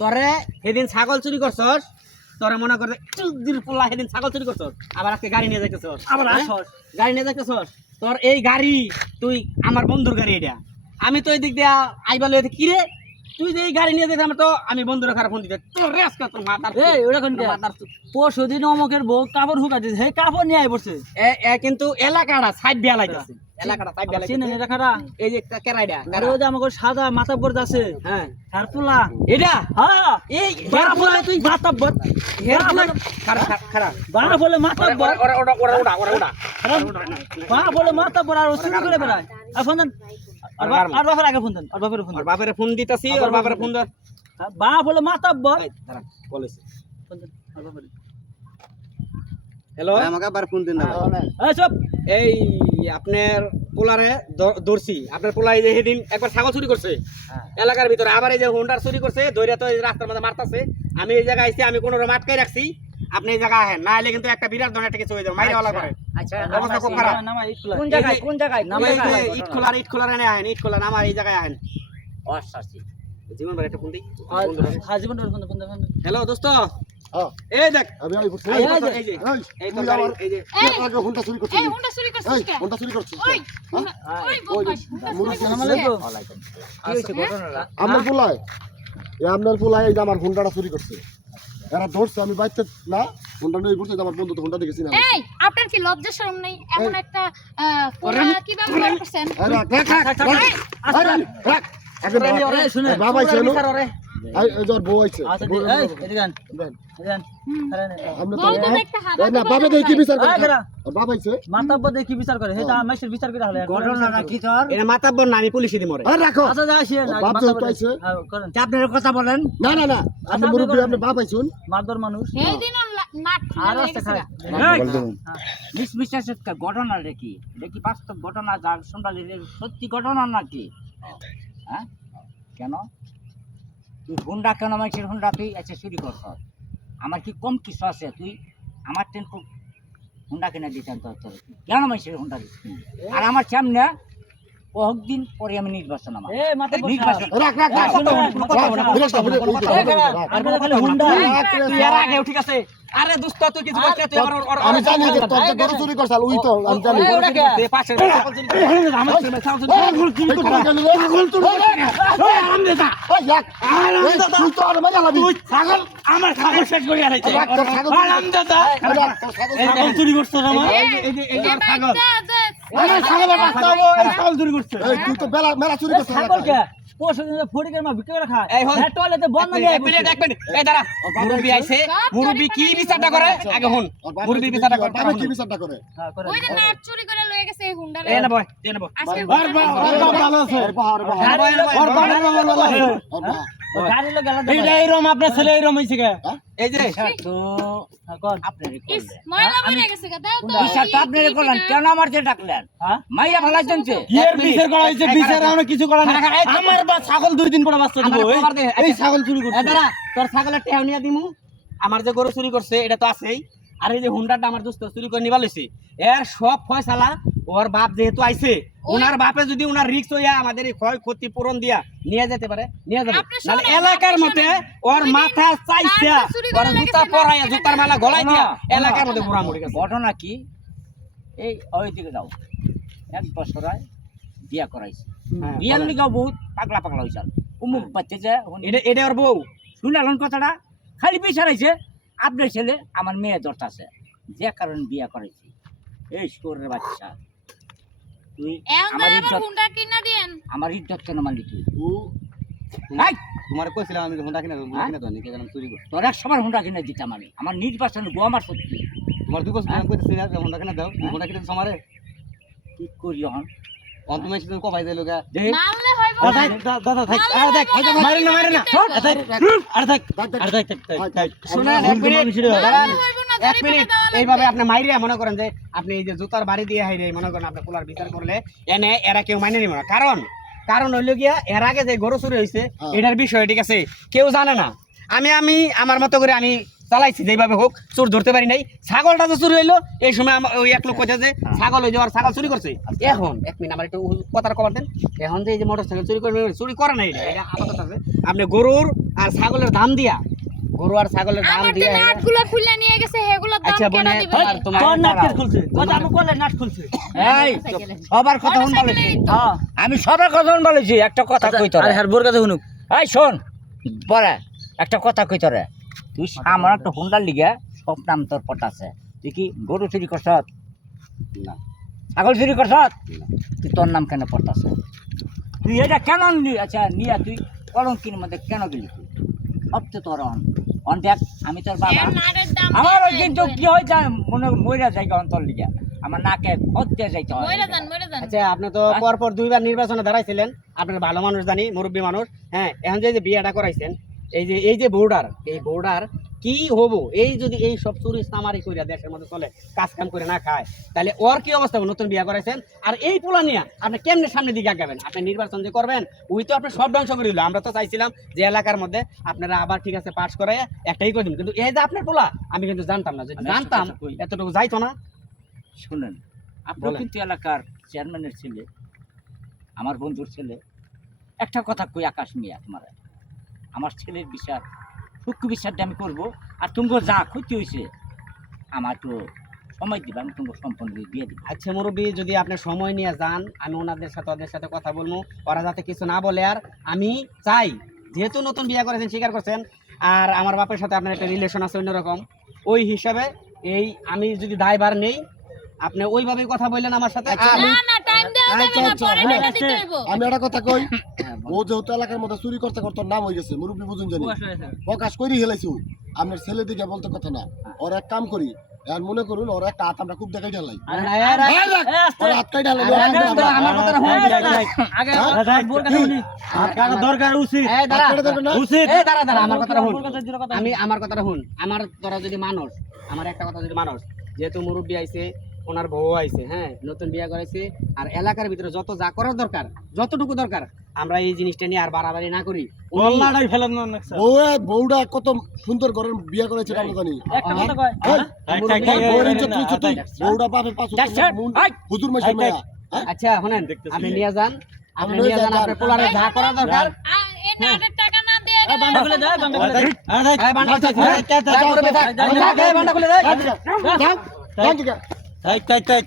তোরে সেদিন ছাগল চুরি করছস তোরে মনে করে চুদ্দির পোলা সেদিন ছাগল চুরি করছস। আবার আজকে গাড়ি নিয়ে যাইতেছস আবার হ্যাঁ? আসস। গাড়ি নিয়ে যাইতেছস। তোর এই গাড়ি তুই আমার বন্ধুর গাড়ি এটা। আমি তো এই দিক দিয়া আইবা লইতে কি রে তুই যে এই গাড়ি নিয়ে যেতে আমার তো আমি বন্ধুর খারাপ ফোন দিতে তোর রেস কর তোর মাথার এই ওটা কোন মাথার পরশু দিন অমকের বউ কাপড় হুকা দিছে হে কাপড় নিয়ে আই পড়ছে। এ কিন্তু এলাকাটা সাইড দিয়া লাগাইছে এলাকাটা সাইড দিয়া চিনেন লাগাইছে এই যে কেরাইডা আরে ওই যে আমাকে সাদা মাথা পর আছে। হ্যাঁ। আর পোলা। এটা? হ্যাঁ। এই বাড়া বলে তুই মাথা পর হের খারাপ খারাপ বাড়া বলে মাথা পর ওরা ওরা ওরা ওরা ওরা ওরা। বাড়া বলে মাথা পর আর ও করে বেড়ায়। আর ফোন দেন। আর বাপের আগে ফোন দেন। আর বাপের ফোন ওর বাপের ফোন দিতাছি ওর বাপের ফোন দাও বা বলে মাথা পর বলেছে। ফোন দেন। আর বাপের হ্যালো? আমাকে আবার ফোন দিন না। এই সব এই আপনার পোলারে ধরছি। আপনার পোলা এই যে সেদিন একবার ছাগল চুরি করছে। এলাকার ভিতরে আবার এই যে হোন্ডার চুরি করছে দৈরা তো এই রাস্তার মধ্যে মারতাছে। আমি এই জায়গায় আইছি আমি কোনো রকম আটকাই রাখছি। আপনি এই জায়গায় আহেন না হলে কিন্তু একটা বিরাট ধরনের একটা কিছু হয়ে যাবে মাইরে ওলা করে আচ্ছা অবস্থা খুব খারাপ। কোন জায়গায় কোন জায়গায়? ইট খোলার ইট খোলার এনে আহেন ইট খোলার আমার এই জায়গায় আহেন। ও। জীবন ভাই একটা ফোন দিই। ফোন দেন হ্যালো দোস্ত। হ্যাঁ। এই দেখ আমি আমি বুঝছি এই এই যে, যে, এই যে এই, এই তো তুই গাড়ি, আমার- এই যে তুই আগে ফোনটা চুরি করছিস এই হুন্ডা চুরি করছিস কে? ফোনটা চুরি করছিস ওই ওই বদমাশ, হুন্ডা চুরি মুরব্বি, করছিস আসসালামু আলাইকুম। কি হয়েছে ঘটনাটা? আমার পোলায় এই আমার চুরি করছে এরা ধরছে আমি বাইতে না নিয়ে আমার বন্ধু তো দেখেছি না এই আপনার কি লজ্জা শরম নেই এমন একটা পোলা কীভাবে করছেন রাখ, রাখ, রাখ, রাখ, রাখ, রাখ, রাখ। রাখ। আমি রাখো। হ্যাঁ হ্যাঁ আমি রাখ, রাখ, রাখ। রাখ, রাখ। রাখ, দোস্ত তুই কিছু বলছিস তুই আমার ওর- ওর- আমি জানি যে তোর যে গরু চুরি করছাল, ওই তো, আমি জানি। এই ওটা কে? তুই পাশের বাড়ি হুন্ডা কেন মানুষের আমার তুই আছে চুরি করত আমার কি কম কিছু আছে? তুই আর আমার ছাগল হুন্ডা আলাইছে রাখ, তোর তোর। ছাগল- এই ছাগল চুরি করছ আমার এই, এই যে এই যে এই ছাগল বাচ্চা যে- এই, ছাগলের বাচ্চা হব, এই, ছাগল চুরি করছে এই, তুই তো বেলা মেলা চুরি করছিস ছাগল কে পরশু দিন ফড়িকের মা বিক্রি করে খায় এই হন। হ্যাঁ টয়লেটে বন্ধ এক নিয়ে মিনিট, এক মিনিট, এক মিনিট। এই দাঁড়া মুরব্বি আইছে মুরব্বি কি বিচারটা করে আগে হুন ওর বাবা মুরব্বি করে বাবা কি বিচারটা করে হ্যাঁ করে ওই যে নাট চুরি করে লয়ে এই হুন্ডারে। এই না বয় এই না বয় আজকে ওর বা- ওর বাবা ভালো এইটা আপনার ছেলে হইছে কে? এই যে। তো হ্যাঁ করলেন কেন আমার যে ডাকলেন? হ্যাঁ? মাইয়া ভালো জানছে এর বিচার করা হইছে বিচার আমরা কিছু করা না আমার বা ছাগল দুই দিন পরে বাচ্চা দিব এই ছাগল চুরি করছে। তোর ছাগলের দিমু। আমার যে গরু চুরি করছে এটা তো আছেই। আর এই যে হুন্ডাটা আমার দোস্ত চুরি করে নিবা লইছে এর সব ফয়সালা ওর বাপ যেহেতু আইছে ওনার বাপে যদি ওনার রিক্স হইয়া আমাদের এই ক্ষয় ক্ষতি পূরণ দিয়া নিয়ে যেতে পারে নিয়ে যাবে। শোনেন, এলাকার মধ্যে ওর মাথা চাইছা ওর জুতা পরাইয়া জুতার মালা গলায় দিয়া এলাকার। মধ্যে ঘোরা মরে গেছে। ঘটনা কি? এই ওই দিকে যাও। এক বছর বিয়া করাইছে। হ্যাঁ, বিয়ার। লিগাও বহুত পাগলা পাগলা হয়েছে উমুক বাচ্চা যে এটা এটা ওর বউ। শুনালেন কথাটা? খালি বিচারাইছে আপনার ছেলে আমার মেয়ে দরকার যে কারণে বিয়া করাইছি এই শোরের বাচ্চা। তুই আমার ইজ্জত হুন্ডা কিনা দিয়েন। আমার ইজ্জত কেন মানলি তুই? হাই! তোমার কইছিলাম আমি হুন্ডা কিনে হ্যাঁ? কিনে তো নিকে চুরি করি তোর এক সময় হুন্ডা কিনে দিতাম আমি। আমার নির্বাচন গো আমার সত্যি। তোমার দুই বছর হ্যাঁ? আমি কইতেছি না যে হুন্ডা কিনে দাও হুন্ডা কিনে সমারে কি করি এখন অন্ত তুমি কবাই দিলো গা। এক মিনিট। এইভাবে আপনি মাইরে মনে করেন যে আপনি এই যে জুতার বাড়ি দিয়ে হাইরে মনে করেন আপনি পোলার বিচার করলে এনে এরা কেউ মাইনে নিব না। কারণ কারণ হইল গিয়া এর আগে যে গরু চুরি হয়েছে হ্যাঁ। এটার বিষয় ঠিক আছে? কেউ জানে না। আমি আমি আমার মতো করে আমি চালাইছি যেভাবে হোক চোর ধরতে পারি নাই। ছাগলটা তো চুরি হইল এই সময় আমার ওই এক লোক কথা যে ছাগল হয়ে যে ওর ছাগল চুরি করছে। এখন এক মিনিট আমার একটু কথাটা কবার দেন। এখন যে এই যে মোটর সাইকেল চুরি করে চুরি করে নাই এটা এটা আপাতত আছে। আপনি গরুর আর ছাগলের দাম দিয়া গরু আর ছাগলের দাম দিয়া নাটগুলো খুলে নিয়ে গেছে সেগুলোর দাম আচ্ছা, কেন তোমার- নাট খুলছে? কথা আমি করলে নাট খুলছে। এই সবার কথা শুন বলেছি। হ্যাঁ। আমি সবার কথা শুন বলেছি একটা কথা কই তোরা? আরে হ্যাঁ বোর কাছে শুনুক। এই শোন পরে একটা কথা কই তোরে। তুই আমার একটা হুন্ডার লিগে সব নাম তোর পটাছে তুই কি গরু চুরি করছ? না। ছাগল চুরি করছ? তুই তোর নাম কেন পটাছে তুই এটা কেন নি- আচ্ছা নিয়ে তুই কলঙ্কির মধ্যে কেন গেলি তুই? সব তো তোর অন। অন দেখ আমি তোর বাবা। আমার দিয়ে কিন্তু কি হয় যায় মনে মইরা যায় অন্তর লিগে। আমার নাকে হত্যা যাইতে হয়। আচ্ছা আপনি তো পরপর দুইবার নির্বাচনে দাঁড়াইছিলেন। আপনার ভালো মানুষ জানি মুরব্বী মানুষ। হ্যাঁ এখন যে বিয়েটা করাইছেন এই যে এই যে বোর্ডার এই বোর্ডার কি হব? এই যদি এই সব চুরি সামারি কইরা দেশের মধ্যে চলে কাজ কাম করে না খায় তাহলে ওর কি অবস্থা হবে? নতুন বিয়ে করাইছেন? আর এই পোলা নিয়ে আপনি কেমনে সামনে দিকে আগাবেন? আপনি নির্বাচন যে করবেন ওই তো আপনি সব ধ্বংস করে দিল। আমরা তো চাইছিলাম যে এলাকার মধ্যে আপনারা আবার ঠিক আছে পাস করে একটাই করে দিন। কিন্তু এই যে আপনার পোলা আমি কিন্তু জানতাম না। যদি জানতাম এতটুকু যাইতো না। শুনেন আপনার কিন্তু এলাকার চেয়ারম্যানের ছেলে আমার বন্ধুর ছেলে। একটা কথা কই আকাশ মিয়া তোমার? আমার ছেলের বিচার সূক্ষ্ম বিচারটা আমি করব। আর তুমি যা ক্ষতি হয়েছে আমার তো সময় দিবা আমি তোমার সম্পন্ন দিয়ে দিব। আচ্ছা মুরব্বী যদি আপনি সময় নিয়ে যান আমি ওনাদের সাথে ওদের সাথে কথা বলব। ওরা যাতে কিছু না বলে আর আমি চাই যেহেতু নতুন বিয়ে করেছেন স্বীকার করছেন আর আমার বাপের সাথে আপনার একটা রিলেশন আছে অন্যরকম ওই হিসাবে এই আমি যদি দায়ভার নেই আপনি ওইভাবেই কথা বললেন আমার সাথে আর আমি হ্যাঁ। টাকা দিতে হইব। আমি একটা কথা কই? ও যেহেতু এলাকার মধ্যে চুরি করতে করতে নাম হয়ে গেছে মুরব্বী বুঝুন জানি। প্রকাশ করি হেলাইছু আপনার ছেলে দিকে বলতে কথা না। ওর এক কাম করি আর মনে করুন ওর একটা হাত আমরা খুব দেখাই ঢালাই হ্যাঁ? আমি আমার কথাটা শুন আমার তোরা যদি মানুষ আমার একটা কথা যদি মানুষ যেহেতু মুরব্বী আইছে ওনার বউ আইছে হ্যাঁ নতুন বিয়ে করাইছে আর এলাকার ভিতরে যত যা করার দরকার যতটুকু দরকার আমরা এই জিনিসটা নিয়ে আর বাড়াবাড়ি না করি। ফেলেন না নাকসা বউ বউটা কত সুন্দর ঘরের বিয়ে করেছে আমরা জানি। একটা কথা কয় বউর বাপের পাশে That's it. এই, হুজুর মায়া হ্যাঁ? আচ্ছা শুনেন আপনি নিয়ে যান আপনি নিয়ে যান আপনার পোলারে যা করার দরকার। টাকা না দিয়ে খুলে খুলে খুলে খুলে দেয়। তাই তাই তাই